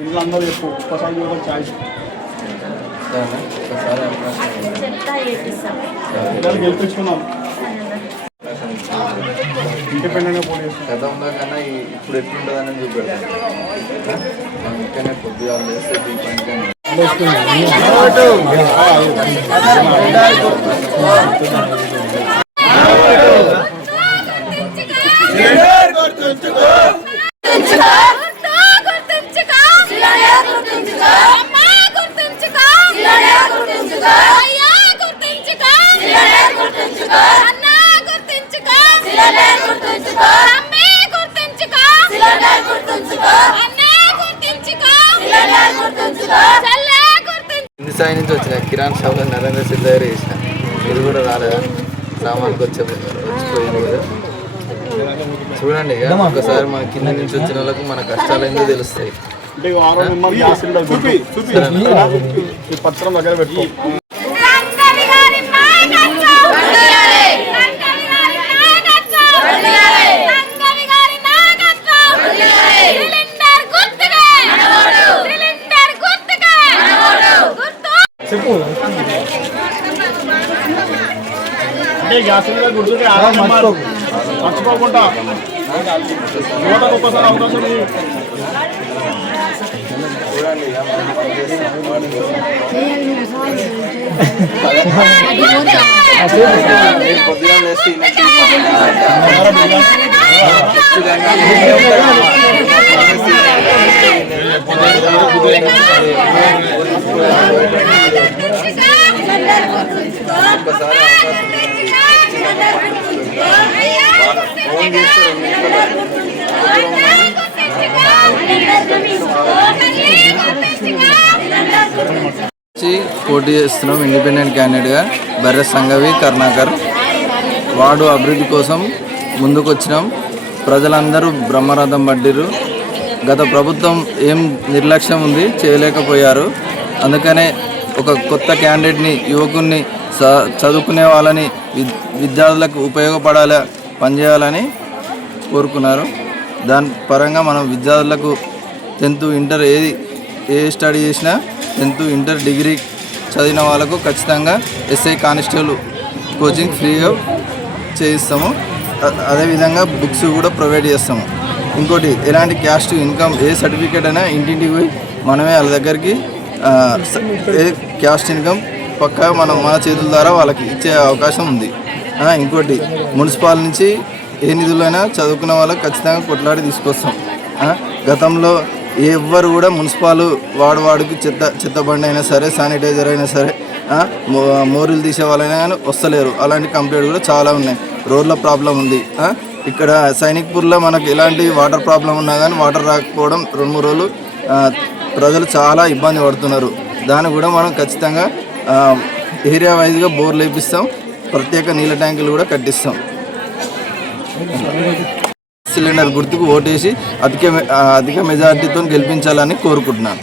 ఇంట్లో అందరూ చెప్పు ఒక్కసారి గెలిపించుకున్నాం ఇండిపెండెంట్గా పోటీ గతంలో కన్నా ఇప్పుడు ఎట్లుంటుందని చూపెడతాను మనం కొద్దిగా దీపానికి స్థాయి నుంచి వచ్చిన కిరాణ్ షాప్లో నరేంద్ర సింగ్ దగ్గర చేసిన. మీరు కూడా రాలేదా? సామాన్కి వచ్చే వచ్చిపోయింది కదా. చూడండి ఒకసారి మన కింద నుంచి వచ్చిన వాళ్ళకు మన కష్టాలు ఏందో తెలుస్తాయి. పత్రం దగ్గర పెట్టుకో. అంటే గ్యాస్ సిలిండర్ గుర్తుకే ఆరో నెంబర్ మర్చిపోకుండా యువతకు ఒక్కసారి అవకాశం ఇవ్వు. చూడండి ఇక మనం పనిచేస్తాం వాటి కోసం. మీరు పొద్దుగా లేస్తే ఈయన ఖచ్చితంగా ఒక్కసారి అవకాశం ఫోన్ చేస్తే రెండు నిమిషాలు వచ్చి పోటీ చేస్తున్నాం ఇండిపెండెంట్ క్యాండిడేట్గా బర్రె సంఘవి కర్ణాకర్. వాడు అభివృద్ధి కోసం ముందుకొచ్చినాం. ప్రజలందరూ బ్రహ్మరథం పడ్డిరు గత ప్రభుత్వం ఏం నిర్లక్ష్యం ఉంది చేయలేకపోయారు. అందుకనే ఒక కొత్త క్యాండిడేట్ని యువకుడిని చ- చదువుకునే వాళ్ళని విద్యార్థులకు ఉపయోగపడాల పనిచేయాలని కోరుకున్నారు. దాని పరంగా మనం విద్యార్థులకు టెన్త్ ఇంటర్ ఏది ఏ స్టడీ చేసినా టెన్త్ ఇంటర్ డిగ్రీ చదివిన వాళ్ళకు ఖచ్చితంగా ఎస్ఐ కానిస్టేబుల్ కోచింగ్ ఫ్రీగా చేయిస్తాము. అదేవిధంగా బుక్స్ కూడా ప్రొవైడ్ చేస్తాము. ఇంకోటి ఎలాంటి క్యాస్ట్ ఇన్కమ్ ఏ సర్టిఫికేట్ అయినా ఇంటింటికి పోయి మనమే వాళ్ళ దగ్గరికి ఏ క్యాస్ట్ ఇన్కమ్ పక్కా మనం మన చేతుల ద్వారా వాళ్ళకి ఇచ్చే అవకాశం ఉంది. ఇంకోటి మున్సిపాల్ నుంచి ఏ నిధులైనా చదువుకున్న వాళ్ళకి ఖచ్చితంగా కొట్లాడి తీసుకొస్తాం. గతంలో ఎవ్వరు కూడా మున్సిపాల్ వాడు వాడికి చెత్త చెత్త బండి అయినా సరే శానిటైజర్ అయినా సరే మో- మోరీలు తీసే వాళ్ళైనా కానీ వస్తలేరు. అలాంటి కంప్లైంట్ కూడా చాలా ఉన్నాయి. రోడ్ల ప్రాబ్లం ఉంది. ఇక్కడ సైనిక్పూర్లో మనకు ఎలాంటి వాటర్ ప్రాబ్లం ఉన్నా కానీ వాటర్ రాకపోవడం రెండు మూడు రోజులు ప్రజలు చాలా ఇబ్బంది పడుతున్నారు. దాన్ని కూడా మనం ఖచ్చితంగా ఏరియా వైజ్గా బోర్లు వేపిస్తాం ప్రత్యేక నీళ్ళ ట్యాంకులు కూడా కట్టిస్తాం. సిలిండర్ గుర్తుకు ఓటేసి అధిక అధిక మెజార్టీతో గెలిపించాలని కోరుకుంటున్నాను.